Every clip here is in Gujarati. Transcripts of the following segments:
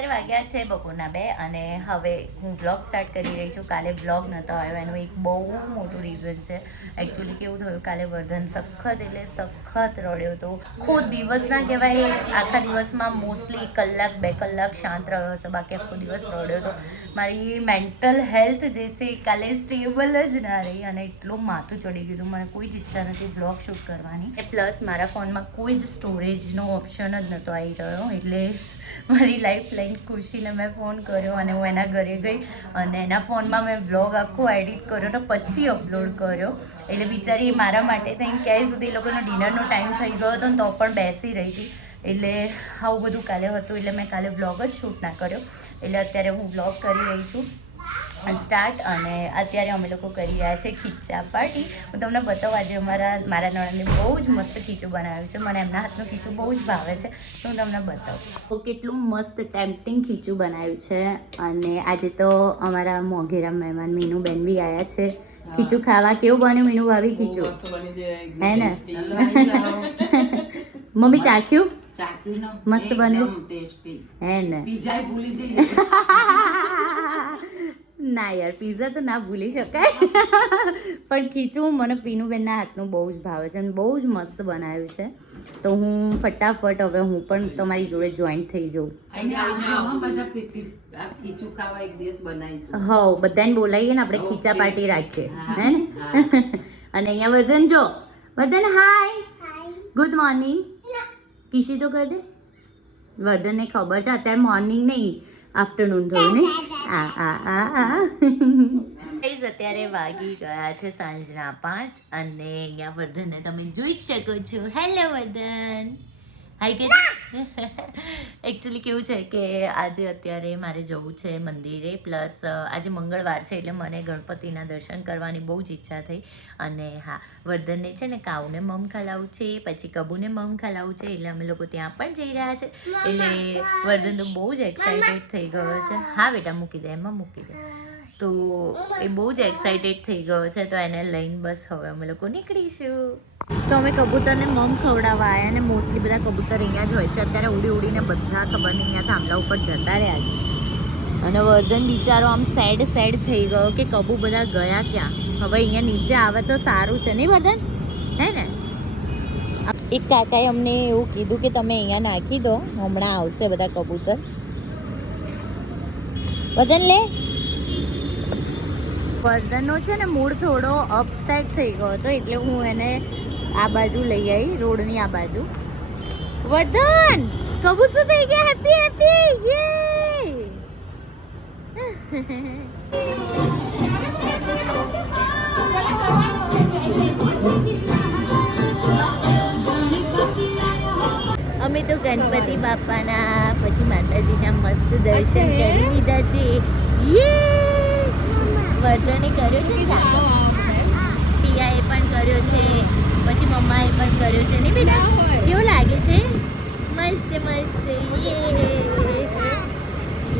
અત્યારે વાગ્યા છે બપોરના બે અને હવે હું બ્લોગ સ્ટાર્ટ કરી રહી છું. કાલે બ્લોગ નહોતો આવ્યો, એનું એક બહુ મોટું રીઝન છે. એકચ્યુઅલી કેવું થયું, કાલે વર્ધન સખત એટલે સખત રડ્યો હતો. ખુદ દિવસ ના કહેવાય, આખા દિવસમાં મોસ્ટલી કલાક, બે કલાક શાંત રહ્યો હતો બાકી આખો દિવસ રડ્યો હતો. મારી મેન્ટલ હેલ્થ જે છે એ કાલે સ્ટેબલ જ ના રહી અને એટલું માથું ચડી ગયું હતું. મને કોઈ જ ઈચ્છા નથી બ્લોગ શૂટ કરવાની. પ્લસ મારા ફોનમાં કોઈ જ સ્ટોરેજનો ઓપ્શન જ નહોતો આવી રહ્યો. એટલે મારી લાઈફ લાઈન ખુશીને મેં ફોન કર્યો અને હું એના ઘરે ગઈ અને એના ફોનમાં મેં બ્લોગ આખો એડિટ કર્યો તો પછી અપલોડ કર્યો. એટલે બિચારી મારા માટે ત્યાં ક્યાંય સુધી એ લોકોનો ડિનરનો ટાઈમ થઈ ગયો હતો ને તો પણ બેસી રહી હતી. એટલે આવું બધું કાલે હતું, એટલે મેં કાલે બ્લોગ જ શૂટ ના કર્યો. એટલે અત્યારે હું બ્લોગ કરી રહી છું. સ્ટાર્ટ અને અત્યારે અમે લોકો કરી રહ્યા છે ખીચા પાર્ટી. હું તમને બતાવું આજે અમારા મારા નણંદે બહુ જ મસ્ત ખીચું બનાવ્યું છે. મને એમના હાથનું ખીચું બહુ જ ભાવે છે. તો હું તમને બતાવું. તો કેટલું મસ્ત ટેમ્પટિંગ ખીચું બનાવ્યું છે. અને આજે તો અમારા મોઘેરા મહેમાન મીનુબેન બી આવ્યા છે. ખીચું ખાવા કેવું બન્યું મીનુ ભાભી ખીચું? હે ને? મમ્મી ચાખ્યું? મસ્ત બન્યું હે ને. ના યાર પીઝા તો ના ભૂલી શકાય. પણ ખીચું મને પીનુબેનના હાથનું બહુ જ ભાવે છે અને બહુ જ મસ્ત બનાવ્યું છે. તો હું ફટાફટ હવે હું પણ તમારી જોડે જોઈન્ટ થઈ જાઉં. હવ બધાને બોલાવીએ ને આપણે ખીચા પાર્ટી રાખીએ. હે ને? અને અહીંયા વર્ધન જો વર્ધન હાય ગુડ મોર્નિંગ કિશી તો કરી વર્ધનને ખબર છે, અત્યારે મોર્નિંગ નહીં આફ્ટરનૂન થયું ને આ આ અત્યારે વાગી ગયા છે સાંજના પાંચ અને અહીંયા વર્ધનને તમે જોઈ જ શકો છો. હેલો વર્ધન. હાય કે એકચ્યુઅલી કેવું છે કે આજે અત્યારે મારે જવું છે મંદિરે પ્લસ આજે મંગળવાર છે એટલે મને ગણપતિના દર્શન કરવાની બહુ જ ઈચ્છા થઈ. અને હા વર્ધનને છે ને કાઉને મમ ખલાવું છે પછી કબૂને મમ ખલાવું છે એટલે અમે લોકો ત્યાં પણ જઈ રહ્યા છે. એટલે વર્ધન તો બહુ જ એક્સાઇટેડ થઈ ગયો છે. હા બેટા મૂકી દે એમાં મૂકી દે. તો એ બહુ જ એક્સાઇટેડ થઈ ગયો છે, તો એને લઈને બસ હવે અમે લોકો નીકળીશું. તો અમે કબૂતરને મમ ખવડાવવા આવ્યા અને મોસ્ટલી બધા કબૂતર અહીંયા જ હોય છે. અત્યારે ઉડી ઉડીને બધા ખબર નહીં, અહીંયા થાંભલા ઉપર જતા રહ્યા છે. અને વર્ધન બિચારો આમ સેડ સેડ થઈ ગયો કે કબૂ બધા ગયા ક્યાં? હવે અહીંયા નીચે આવે તો સારું છે નહીં વર્ધન? હે ને? એક કાકાએ અમને એવું કીધું કે તમે અહીંયા નાખી દો, હમણાં આવશે બધા કબૂતર. વર્ધન લે. વર્ધનનો છે ને મૂળ થોડો અપસેટ થઈ ગયો હતો એટલે હું એને આ બાજુ લઈ આવી રોડની આ બાજુ. વર્ધન કબુ શું થઈ ગયા? હેપી હેપી યે અમે તો ગણપતિ બાપાના પછી માતાજીના મસ્ત દર્શન કરી લીધા છે. યે વર્ધને કર્યો છે પિયાએ પણ કર્યો છે, પછી મમ્માએ પણ કર્યો છે ને બેટા? કેવું લાગે છે? મસ્ત મસ્ત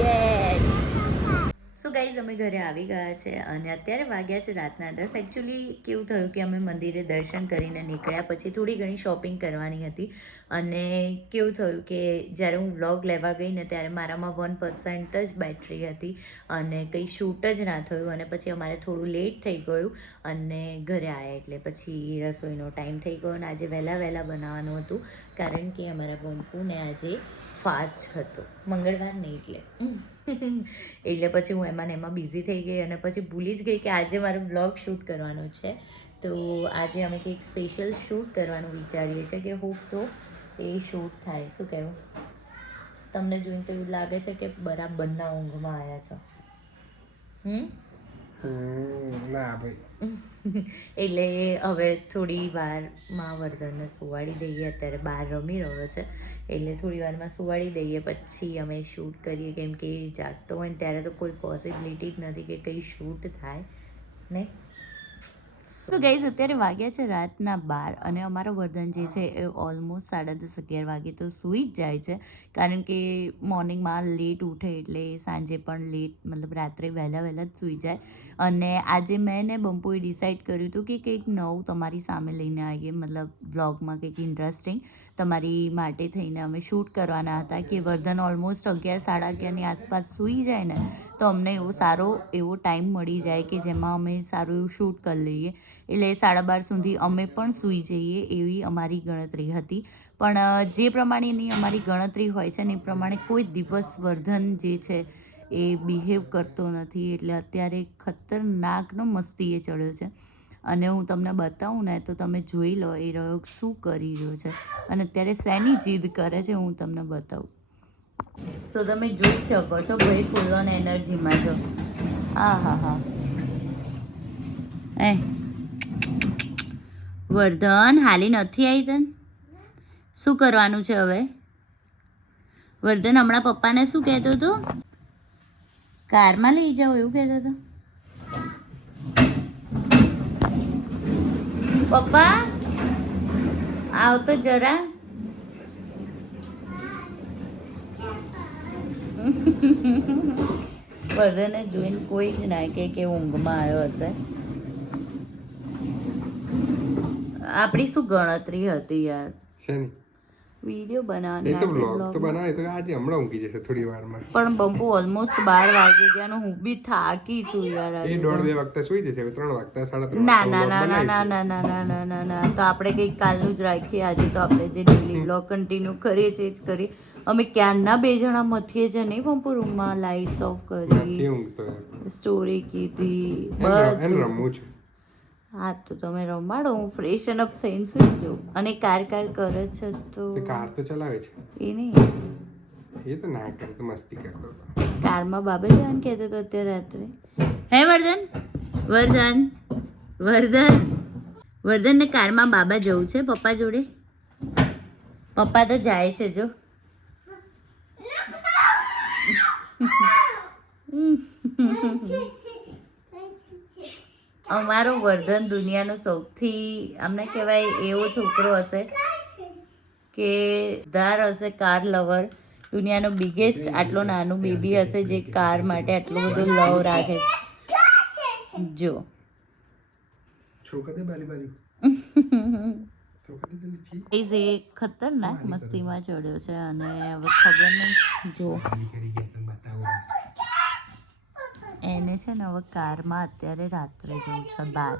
યસ સો ગાઈઝ અમે ઘરે આવી ગયા છે અને અત્યારે વાગ્યા છે રાતના દસ. એકચ્યુઅલી કેવું થયું કે અમે મંદિરે દર્શન કરીને નીકળ્યા પછી થોડી ઘણી શોપિંગ કરવાની હતી. અને કેવું થયું કે જ્યારે હું વ્લોગ લેવા ગઈ ને ત્યારે મારામાં વન પર્સન્ટ જ બેટરી હતી અને કંઈ શૂટ જ ના થયું અને પછી અમારે થોડું લેટ થઈ ગયું અને ઘરે આવ્યા એટલે પછી રસોઈનો ટાઈમ થઈ ગયો અને આજે વહેલા વહેલા બનાવવાનું હતું. કારણ કે અમારા બંપુને આજે ફાસ્ટ હતો. મંગળવાર નહીં એટલે. એટલે પછી હું એમાં ને એમાં બિઝી થઈ ગઈ અને પછી ભૂલી જ ગઈ કે આજે મારો બ્લોગ શૂટ કરવાનો છે. તો આજે અમે કંઈક સ્પેશિયલ શૂટ કરવાનું વિચારીએ છીએ કે હોપ સો એ શૂટ થાય. શું કહેવું? તમને જોઈને તો એવું લાગે છે કે બરાબરના ઊંઘમાં આવ્યા છો. હમ? ના ભાઈ. એટલે હવે થોડી વારમાં વર્ધનને સુવાડી દઈએ. અત્યારે બહાર રમી રહ્યો છે. એટલે થોડી વારમાં સુવાડી દઈએ, પછી અમે શૂટ કરીએ. કેમ કે જાગતો હોય ને ત્યારે તો કોઈ પોસિબિલિટી જ નથી કે કંઈ શૂટ થાય, ને? તો ગઈઝ અત્યારે વાગ્યા છે રાતના બાર અને અમારો વર્ધન જે છે એ ઓલમોસ્ટ સાડા દસ અગિયાર વાગે તો સૂઈ જ જાય છે. કારણ કે મોર્નિંગમાં લેટ ઉઠે એટલે સાંજે પણ લેટ મતલબ રાત્રે વહેલા વહેલા જ સૂઈ જાય. અને આજે મેં ને બંપુએ ડિસાઇડ કર્યું હતું કે કંઈક નવું તમારી સામે લઈને આવીએ, મતલબ વ્લોગમાં કંઈક ઇન્ટરેસ્ટિંગ તમારી માટે થઈને અમે શૂટ કરવાના હતા કે વર્ધન ઓલમોસ્ટ અગિયાર, સાડા અગિયારની આસપાસ સૂઈ જાય ને તો અમને એવો સારો એવો ટાઈમ મળી જાય કે જેમાં અમે સારું એવું શૂટ કરી લઈએ. એટલે સાડા બાર સુધી અમે પણ સૂઈ જઈએ એવી અમારી ગણતરી હતી. પણ જે પ્રમાણેની અમારી ગણતરી હોય છે ને એ પ્રમાણે કોઈ દિવસ વર્ધન જે છે એ બિહેવ કરતો નથી. એટલે અત્યારે ખતરનાકનો મસ્તીએ ચડ્યો છે. અને હું તમને બતાવું ને તો તમે જોઈ લો એ રહ્યો શું કરી રહ્યો છે. અને અત્યારે શેની જીદ કરે છે હું તમને બતાવું. તો તમે જોઈ શકો છો ભાઈ ફૂલ ઓન એનર્જીમાં છો. આ હા હા. એ. વર્ધન, હાલી નથી આવી તન? શું કરવાનું છે હવે? વર્ધન, હમણાં પપ્પાને શું કહેતો હતો? કારમાં લઈ જાઓ એવું કહેતો હતો. પપ્પા, આવ તો જરા. વર્ધને જોઈને કોઈ જ ના કે કે ઊંઘમાં આવ્યો હશે. આપણી શું ગણતરી હતી યાર? શેની? વીડિયો એ બનાવવાની તો બ્લોગ તો બનાવે તો આજે હમણાં ઊંઘી જશે થોડી વારમાં. પણ બંપુ ઓલમોસ્ટ બાર વાગી ગયાનો હું બી થાકી છું યાર એ દોઢ બે વાગતા સુઈ જશે હવે 3 વાગતા 3:30 ના ના ના ના ના ના ના ના ના ના ના તો આપણે કંઈક કાલનું જ રાખીએ આજે તો આપણે જે ડેલી બ્લોગ કન્ટિન્યુ કરીએ છીએ જ કરીએ. અમે ક્યારના બે જણા મથીએ જ નહીં બંપુ રૂમમાં લાઇટ્સ ઓફ કરી સ્ટોરી કીધી બસ રમ- છે. હા તો તમે રમાડો હું ફ્રેશ એન્ડ અપ થઈને સુઈ જાઉં. અને કાર કાર કરે છે તો? તે કાર તો ચલાવે છે. એ નહીં. એ તો ના કરે તો મસ્તી કરતો હતો. કારમાં બાબા જવાનું કહેતો હતો અત્યારે રાત્રે. હે વર્ધન? વર્ધન? વર્ધન? વર્ધનને કારમાં બાબા જવું છે પપ્પા જોડે? પપ્પા તો જાય છે જો. અમારો વર્ધન દુનિયાનો સૌથી અમને કહેવાય એવો છોકરો હશે કે ધાર હશે કાર લવર. દુનિયાનો બિગેસ્ટ આટલો નાનું બેબી હશે જે કાર માટે આટલું બધું લવ રાખે. છે જો ખતરનાક મસ્તીમાં ચડ્યો છે અને હવે ખબર નહીં. જો. એને છે ને હવે કારમાં અત્યારે રાત્રે જવું છે બહાર.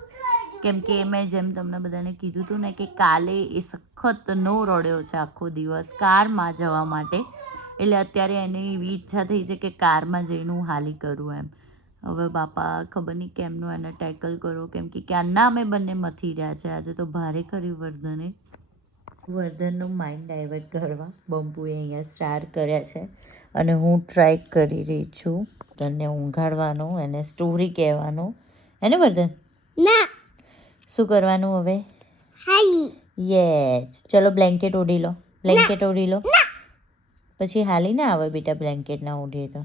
કેમ કે મેં જેમ તમને બધાને કીધું હતું ને કે કાલે એ સખત નો રડ્યો છે આખો દિવસ કારમાં જવા માટે. એટલે અત્યારે એને એવી ઈચ્છા થઈ છે કે કારમાં જઈને હું હાલી કરું એમ. હવે બાપા ખબર નહીં કેમનું એને ટેકલ કરો કેમ કે ક્યારના અમે બંને મથી રહ્યા છે. આજે તો ભારે કર્યું વર્ધને. વર્ધનનું માઇન્ડ ડાયવર્ટ કરવા. બંપુએ અહીંયા સ્ટાર કર્યા છે. અને હું ટ્રાય કરી રહી છું. તને ઊંઘાડવાનો એને સ્ટોરી કહેવાનો. એને વર્ધન? ના. શું કરવાનું હવે? હાઈ. યસ ચલો બ્લેન્કેટ ઓઢી લો. બ્લેન્કેટ ઓઢી લો. પછી હાલી ના આવે બેટા બ્લેન્કેટ ના ઓઢીએ તો.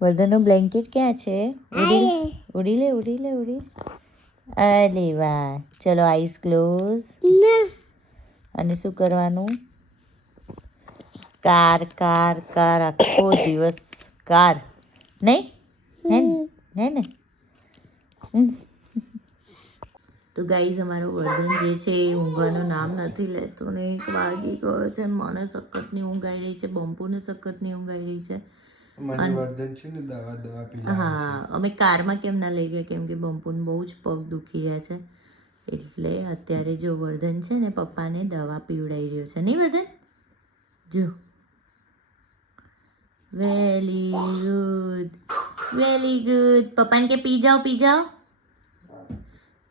વર્ધનનું બ્લેન્કેટ ક્યાં છે? ઉડી લે. ઉડી લે ઉડી લે ઓઢી અરે વાહ. ચલો આઈસ ક્લોઝ ના. અને શું કરવાનું? Car car car. આખો દિવસ કાર. નહીં હે ને? હે ને તો ગાઈઝ અમારો વર્ધન જે છે એ ઊંઘવાનું નામ નથી લેતો ને એક વાગી ગયો છે ને મને સખતની ઊંઘ આવી રહી છે બંપુને સખતની ઊંઘ આવી રહી છે મને વર્ધન છે ને દવા દવા પી હા અમે કારમાં કેમ ના લઈ ગયા કેમ કે બંપુને બહુ જ પગ દુખી રહ્યા છે એટલે અત્યારે જો વર્ધન છે ને પપ્પાને દવા પીવડાવી રહ્યો છે નહીં વર્ધન જો. વેરી ગુડ વેરી ગુડ પપ્પાને કે પી જાઓ પી જાઓ.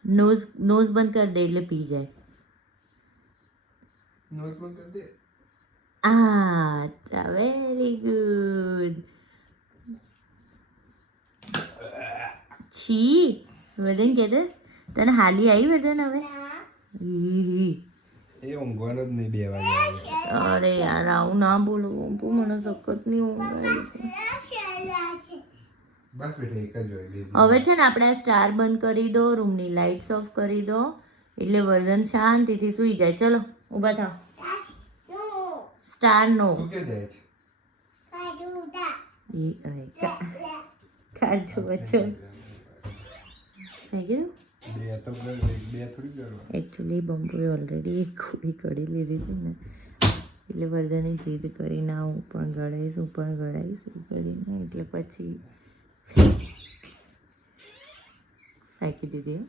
નોઝ નોઝ બંધ કરી દે એટલે પી જાય. નોઝ બંધ કરી દે? આ વેરી ગુડ છી વદન કહેતો તને હાલી આવી વદન હવે? એ ઊંઘવાનો જ નહીં બે વાગે. અરે યાર આવું ના બોલો બહુ મને સખત નહીં ઊંઘ આવી છે. બસ બેટા એક જ હોય હવે છે ને આપણે આ સ્ટાર બંધ કરી દો રૂમની લાઇટ્સ ઓફ કરી દો એટલે વર્ધન શાંતિથી સૂઈ જાય. ચલો ઊભા થાવ સ્ટાર નો. કાજુ બચ્ચો થઈ ગયું? એકચ્યુઅલી બંપોએ ઓલરેડી એક ખુડી કરી લીધી હતી ને. એટલે વરદાને જીદ કરી ના હું પણ ગળાઈશ હું પણ ગળાઈશ એ કરીને. એટલે પછી ફેંકી દીધી.